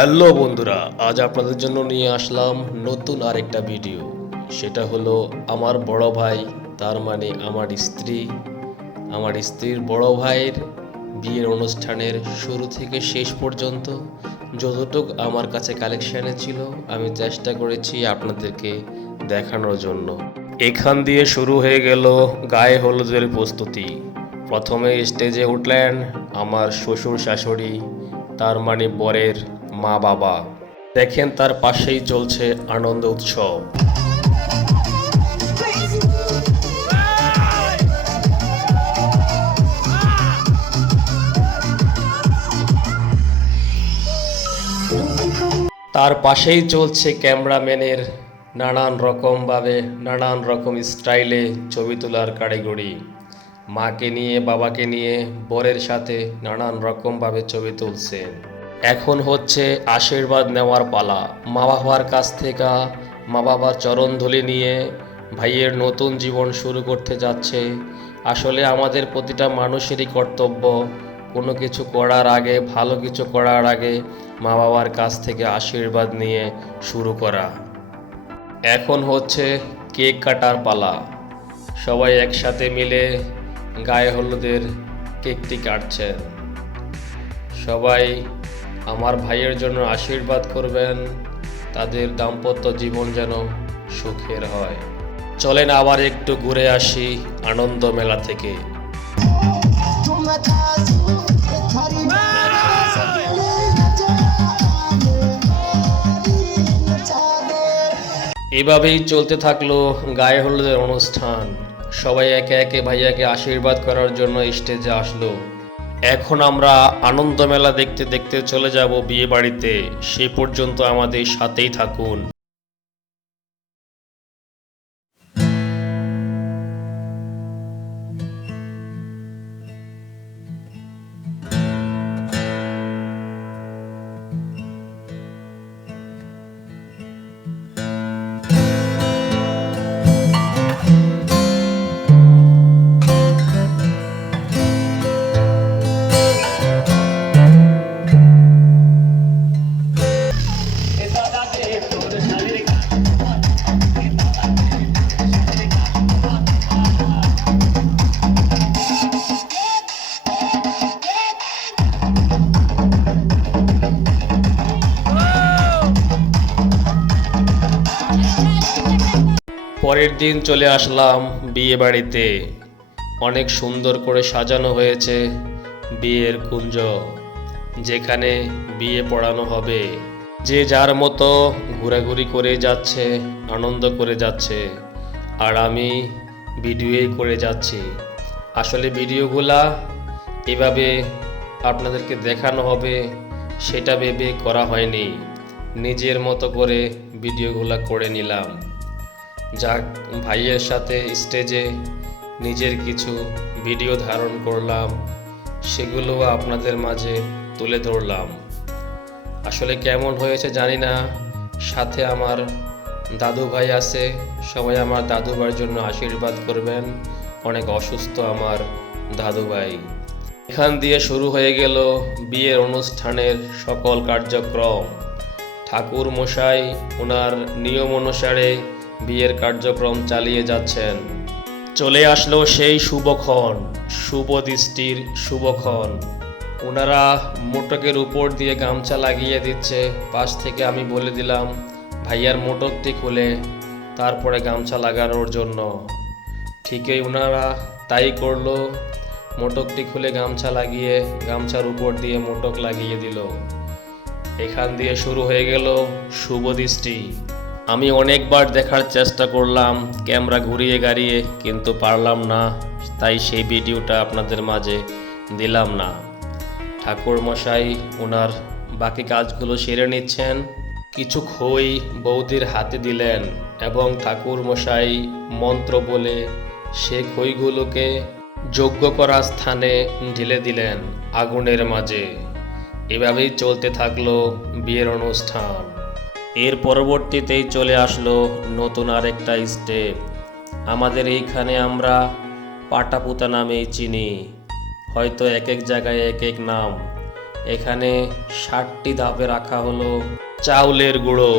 Hello বন্ধুরা, আজ আপনাদের জন্য নিয়ে আসলাম নতুন আরেকটা ভিডিও। সেটা হলো আমার বড় ভাই, তার মানে আমার স্ত্রীর বড় ভাইয়ের বিয়ের অনুষ্ঠানের শুরু থেকে শেষ পর্যন্ত যতটুকু আমার কাছে কালেকশানে ছিল আমি চেষ্টা করেছি আপনাদেরকে দেখানোর জন্য। এখান দিয়ে শুরু হয়ে গেল গায়ে হলুদের প্রস্তুতি। প্রথমে স্টেজে উঠলেন আমার শ্বশুর শাশুড়ি, তার মানে বরের মা বাবা। দেখেন তার পাশেই চলছে আনন্দ উৎসব। তার পাশেই চলছে ক্যামেরাম্যানের নানান রকম স্টাইলে ছবি তোলার কারিগরি। মাকে নিয়ে বাবাকে নিয়ে বরের সাথে নানান রকমভাবে ছবি তুলছেন। এখন হচ্ছে আশীর্বাদ নেওয়ার পালা। মা বাবার চরণধুলি নিয়ে ভাইয়ের নতুন জীবন শুরু করতে যাচ্ছে। আসলে আমাদের প্রতিটা মানুষেরই কর্তব্য কোনো কিছু করার আগে, ভালো কিছু করার আগে মা বাবার কাছ থেকে আশীর্বাদ নিয়ে শুরু করা। এখন হচ্ছে কেক কাটার পালা। সবাই একসাথে মিলে গায়ে হলুদের কেকটি কাটছেন। সবাই আমার ভাইয়ের জন্য আশীর্বাদ করবেন, তাদের দাম্পত্য জীবন যেন সুখের হয়। চলেন আবার একটু ঘুরে আসি আনন্দ মেলা থেকে। এভাবেই চলতে থাকলো গায়ে হলুদের অনুষ্ঠান। সবাই একে একে ভাইয়াকে আশীর্বাদ করার জন্য স্টেজে আসলো। এখন আমরা আনন্দ মেলা দেখতে দেখতে চলে যাব বিয়ে বাড়িতে। সে পর্যন্ত আমাদের সাথেই থাকুন। পরের দিন চলে আসলাম বিয়ে বাড়িতে। অনেক সুন্দর করে সাজানো হয়েছে বিয়ের কুঞ্জ, যেখানে বিয়ে পড়ানো হবে। যে যার মতো ঘোরাঘুরি করে যাচ্ছে, আনন্দ করে যাচ্ছে, আর আমি ভিডিওই করে যাচ্ছি। আসলে ভিডিওগুলা এভাবে আপনাদেরকে দেখানো হবে সেটা ভেবে করা হয়নি, নিজের মতো করে ভিডিওগুলা করে নিলাম। যাক, ভাইয়ের সাথে স্টেজে নিজের কিছু ভিডিও ধারণ করলাম, সেগুলো আপনাদের মাঝে তুলে ধরলাম। আসলে কেমন হয়েছে জানি না। সাথে আমার দাদু ভাই আছে, সবাই আমার দাদু ভাইয়ের জন্য আশীর্বাদ করবেন। অনেক অসুস্থ আমার দাদু ভাই। এখান দিয়ে শুরু হয়ে গেল বিয়ের অনুষ্ঠানের সকল কার্যক্রম। ঠাকুর মশাই ওনার নিয়ম অনুসারে বিয়ের কার্যক্রম চালিয়ে যাচ্ছেন। চলে আসলো সেই শুভক্ষণ, শুভ দৃষ্টির শুভক্ষণ। ওনারা মোটকের উপর দিয়ে গামছা লাগিয়ে দিচ্ছে। পাশ থেকে আমি বলে দিলাম ভাইয়ার মোটকটি খুলে তারপরে গামছা লাগানোর জন্য। ঠিকই ওনারা তাই করলো। মোটকটি খুলে গামছা লাগিয়ে গামছার উপর দিয়ে মোটক লাগিয়ে দিল। এখান দিয়ে শুরু হয়ে গেল শুভ দৃষ্টি। আমি অনেকবার দেখার চেষ্টা করলাম ক্যামেরা ঘুরিয়ে গাড়িয়ে, কিন্তু পারলাম না, তাই সেই ভিডিওটা আপনাদের মাঝে দিলাম না। ঠাকুর মশাই ওনার বাকি কাজগুলো সেরে নিচ্ছেন। কিছু খই বৌদির হাতে দিলেন এবং ঠাকুর মশাই মন্ত্র বলে সে খইগুলোকে যজ্ঞ করা স্থানে ঢেলে দিলেন আগুনের মাঝে। এভাবেই চলতে থাকলো বিয়ের অনুষ্ঠান। এর পরবর্তীতেই চলে আসলো নতুন আরেকটা স্টেপ। আমাদের এইখানে আমরা পাটাপুতা নামেই চিনি, হয়তো এক এক জায়গায় এক এক নাম। এখানে 60টি ধাপে রাখা হলো চাউলের গুঁড়ো।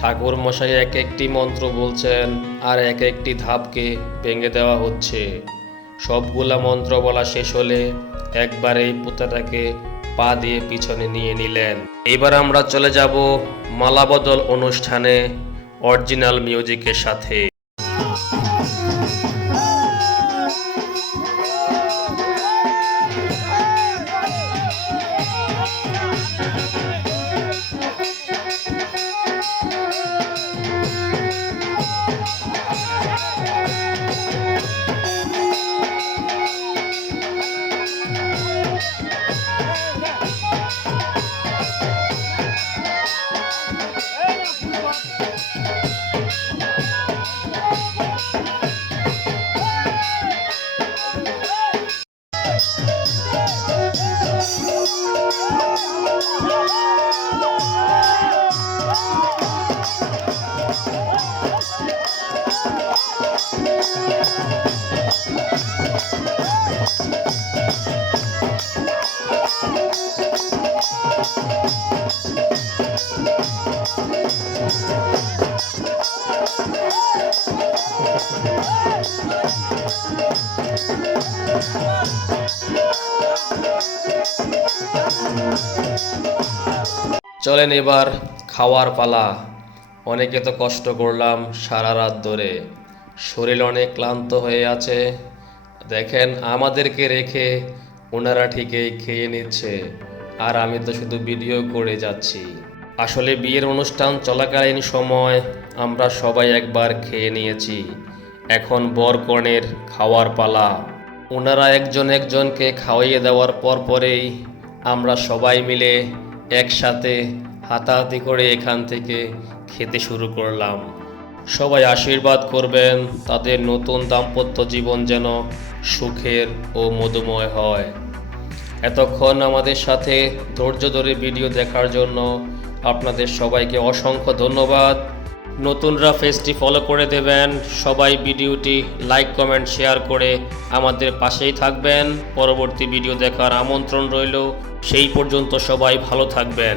ঠাকুর মশাই এক একটি মন্ত্র বলছেন আর এক একটি ধাপকে ভেঙে দেওয়া হচ্ছে। সবগুলা মন্ত্র বলা শেষ হলে একবারেই পুতাটাকে পা দিয়ে পিছনে নিয়ে নিলেন। এবার আমরা চলে যাব মালাবদল অনুষ্ঠানে অরিজিনাল মিউজিকের সাথে। চলেন এবার খাওয়ার পালা। অনেকে তো কষ্ট করলাম সারা রাত ধরে, শরীর অনেক ক্লান্ত হয়ে আছে। দেখেন আমাদেরকে রেখে ওনারা ঠিকই খেয়ে নিচ্ছে, আর আমি তো শুধু ভিডিও করে যাচ্ছি। আসলে বিয়ের অনুষ্ঠান চলাকালীন সময় আমরা সবাই একবার খেয়ে নিয়েছি, এখন বরকনের খাওয়ার পালা। ওনারা একজন একজনকে খাওয়াইয়ে দেওয়ার পরেই আমরা সবাই মিলে একসাথে হাতাহাতি করে এখান থেকে খেতে শুরু করলাম। সবাই আশীর্বাদ করবেন তাদের নতুন দাম্পত্য জীবন যেন সুখের ও মধুময় হয়। এতক্ষণ আমাদের সাথে ধৈর্য ধরে ভিডিও দেখার জন্য আপনাদের সবাইকে অসংখ্য ধন্যবাদ। নতুনরা পেজটি ফলো করে দেবেন। সবাই ভিডিওটি লাইক কমেন্ট শেয়ার করে আমাদের পাশেই থাকবেন। পরবর্তী ভিডিও দেখার আমন্ত্রণ রইল। সেই পর্যন্ত সবাই ভালো থাকবেন।